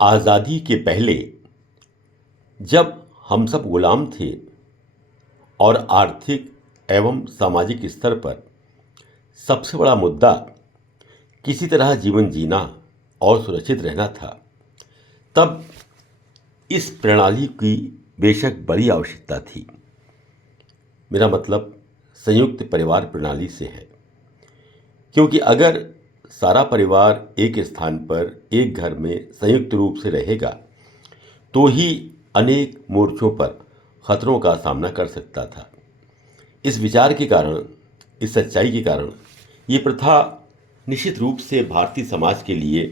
आज़ादी के पहले जब हम सब गुलाम थे और आर्थिक एवं सामाजिक स्तर पर सबसे बड़ा मुद्दा किसी तरह जीवन जीना और सुरक्षित रहना था, तब इस प्रणाली की बेशक बड़ी आवश्यकता थी। मेरा मतलब संयुक्त परिवार प्रणाली से है, क्योंकि अगर सारा परिवार एक स्थान पर एक घर में संयुक्त रूप से रहेगा तो ही अनेक मोर्चों पर खतरों का सामना कर सकता था। इस विचार के कारण, इस सच्चाई के कारण ये प्रथा निश्चित रूप से भारतीय समाज के लिए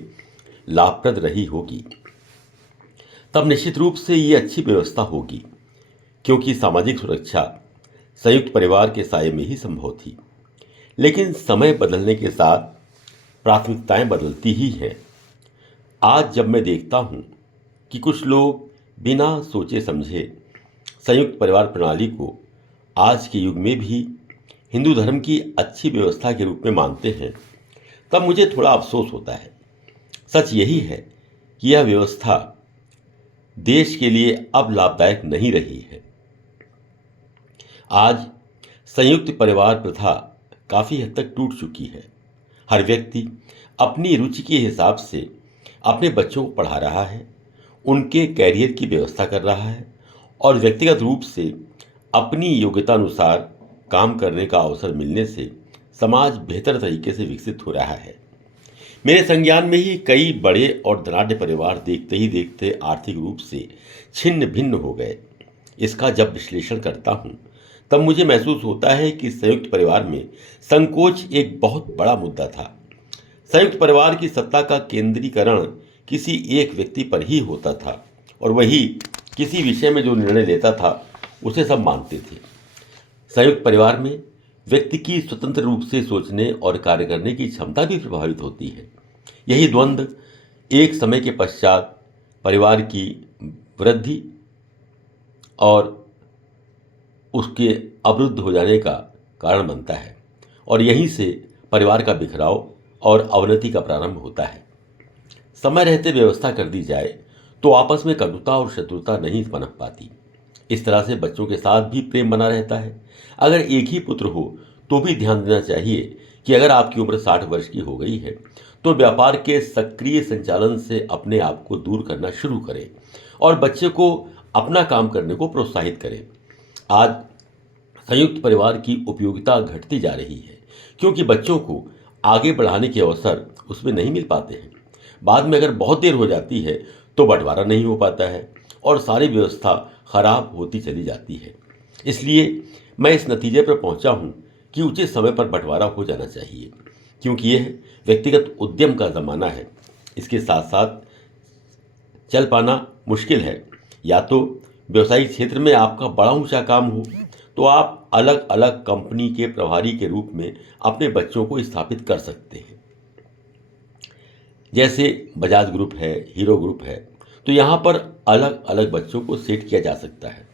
लाभप्रद रही होगी। तब निश्चित रूप से ये अच्छी व्यवस्था होगी, क्योंकि सामाजिक सुरक्षा संयुक्त परिवार के साये में ही संभव थी। लेकिन समय बदलने के साथ प्राथमिकताएं बदलती ही हैं। आज जब मैं देखता हूँ कि कुछ लोग बिना सोचे समझे संयुक्त परिवार प्रणाली को आज के युग में भी हिंदू धर्म की अच्छी व्यवस्था के रूप में मानते हैं, तब मुझे थोड़ा अफसोस होता है। सच यही है कि यह व्यवस्था देश के लिए अब लाभदायक नहीं रही है। आज संयुक्त परिवार प्रथा काफ़ी हद तक टूट चुकी है। हर व्यक्ति अपनी रुचि के हिसाब से अपने बच्चों को पढ़ा रहा है, उनके कैरियर की व्यवस्था कर रहा है और व्यक्तिगत रूप से अपनी योग्यता अनुसार काम करने का अवसर मिलने से समाज बेहतर तरीके से विकसित हो रहा है। मेरे संज्ञान में ही कई बड़े और धनाढ्य परिवार देखते ही देखते आर्थिक रूप से छिन्न भिन्न हो गए। इसका जब विश्लेषण करता हूँ तब मुझे महसूस होता है कि संयुक्त परिवार में संकोच एक बहुत बड़ा मुद्दा था। संयुक्त परिवार की सत्ता का केंद्रीकरण किसी एक व्यक्ति पर ही होता था और वही किसी विषय में जो निर्णय लेता था उसे सब मानते थे। संयुक्त परिवार में व्यक्ति की स्वतंत्र रूप से सोचने और कार्य करने की क्षमता भी प्रभावित होती है। यही द्वंद्व एक समय के पश्चात परिवार की वृद्धि और उसके अवरुद्ध हो जाने का कारण बनता है और यहीं से परिवार का बिखराव और अवनति का प्रारंभ होता है। समय रहते व्यवस्था कर दी जाए तो आपस में कटुता और शत्रुता नहीं पनप पाती। इस तरह से बच्चों के साथ भी प्रेम बना रहता है। अगर एक ही पुत्र हो तो भी ध्यान देना चाहिए कि अगर आपकी उम्र 60 वर्ष की हो गई है तो व्यापार के सक्रिय संचालन से अपने आप को दूर करना शुरू करें और बच्चे को अपना काम करने को प्रोत्साहित करें। आज संयुक्त परिवार की उपयोगिता घटती जा रही है, क्योंकि बच्चों को आगे बढ़ाने के अवसर उसमें नहीं मिल पाते हैं। बाद में अगर बहुत देर हो जाती है तो बंटवारा नहीं हो पाता है और सारी व्यवस्था खराब होती चली जाती है। इसलिए मैं इस नतीजे पर पहुंचा हूं कि उचित समय पर बंटवारा हो जाना चाहिए, क्योंकि यह व्यक्तिगत उद्यम का ज़माना है। इसके साथ साथ चल पाना मुश्किल है। या तो व्यवसायिक क्षेत्र में आपका बड़ा ऊंचा काम हो तो आप अलग अलग कंपनी के प्रभारी के रूप में अपने बच्चों को स्थापित कर सकते हैं। जैसे बजाज ग्रुप है, हीरो ग्रुप है, तो यहाँ पर अलग अलग बच्चों को सेट किया जा सकता है।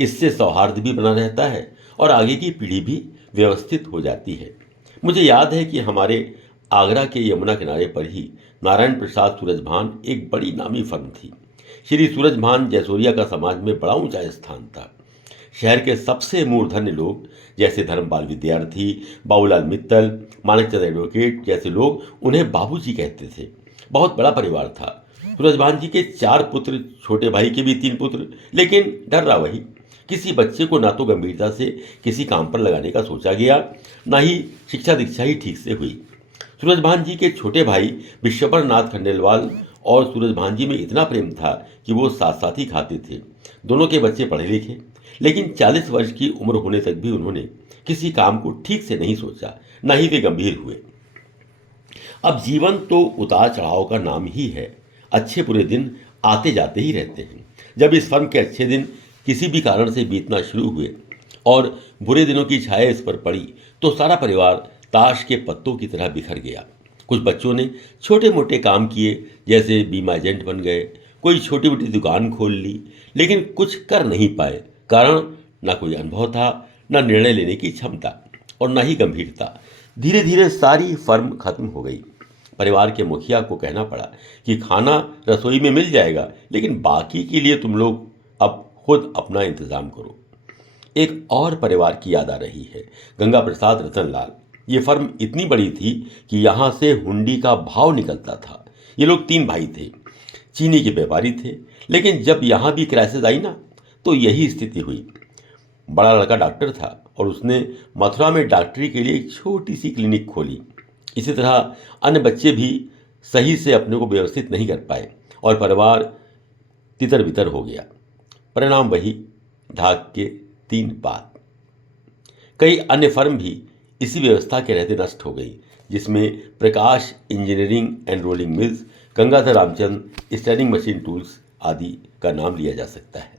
इससे सौहार्द भी बना रहता है और आगे की पीढ़ी भी व्यवस्थित हो जाती है। मुझे याद है कि हमारे आगरा के यमुना किनारे पर ही नारायण प्रसाद सूरजभान एक बड़ी नामी फर्म थी। श्री सूरजभान जयसूर्या का समाज में बड़ा ऊंचा स्थान था। शहर के सबसे मूर्धन्य लोग जैसे धर्मपाल विद्यार्थी, बाबूलाल मित्तल, मानिकचंद एडवोकेट जैसे लोग उन्हें बाबूजी कहते थे। बहुत बड़ा परिवार था। सूरजभान जी के 4 पुत्र, छोटे भाई के भी 3 पुत्र, लेकिन डर रहा वही। किसी बच्चे को ना तो गंभीरता से किसी काम पर लगाने का सोचा गया, ना ही शिक्षा दीक्षा ही ठीक से हुई। सूरजभान जी के छोटे भाई विश्वंभर नाथ खंडेलवाल और सूरजभान जी में इतना प्रेम था कि वो साथ साथ ही खाते थे। दोनों के बच्चे पढ़े लिखे, लेकिन 40 वर्ष की उम्र होने तक भी उन्होंने किसी काम को ठीक से नहीं सोचा, ना ही वे गंभीर हुए। अब जीवन तो उतार चढ़ाव का नाम ही है। अच्छे बुरे दिन आते जाते ही रहते हैं। जब इस फर्म के अच्छे दिन किसी भी कारण से बीतना शुरू हुए और बुरे दिनों की छाया इस पर पड़ी तो सारा परिवार ताश के पत्तों की तरह बिखर गया। कुछ बच्चों ने छोटे मोटे काम किए, जैसे बीमा एजेंट बन गए, कोई छोटी मोटी दुकान खोल ली, लेकिन कुछ कर नहीं पाए। कारण ना कोई अनुभव था, ना निर्णय लेने की क्षमता और ना ही गंभीरता। धीरे धीरे सारी फर्म खत्म हो गई। परिवार के मुखिया को कहना पड़ा कि खाना रसोई में मिल जाएगा, लेकिन बाकी के लिए तुम लोग अब खुद अपना इंतजाम करो। एक और परिवार की याद आ रही है, गंगा प्रसाद रतनलाल। ये फर्म इतनी बड़ी थी कि यहाँ से हुंडी का भाव निकलता था। ये लोग 3 भाई थे, चीनी के व्यापारी थे, लेकिन जब यहाँ भी क्राइसिस आई ना, तो यही स्थिति हुई। बड़ा लड़का डॉक्टर था और उसने मथुरा में डॉक्टरी के लिए एक छोटी सी क्लिनिक खोली। इसी तरह अन्य बच्चे भी सही से अपने को व्यवस्थित नहीं कर पाए और परिवार तितर बितर हो गया। परिणाम वही, ढाक के 3 बात। कई अन्य फर्म भी इसी व्यवस्था के रहते नष्ट हो गई, जिसमें Prakash engineering and rolling mills, Gangadhar Ramchand standing machine tools आदि का नाम लिया जा सकता है।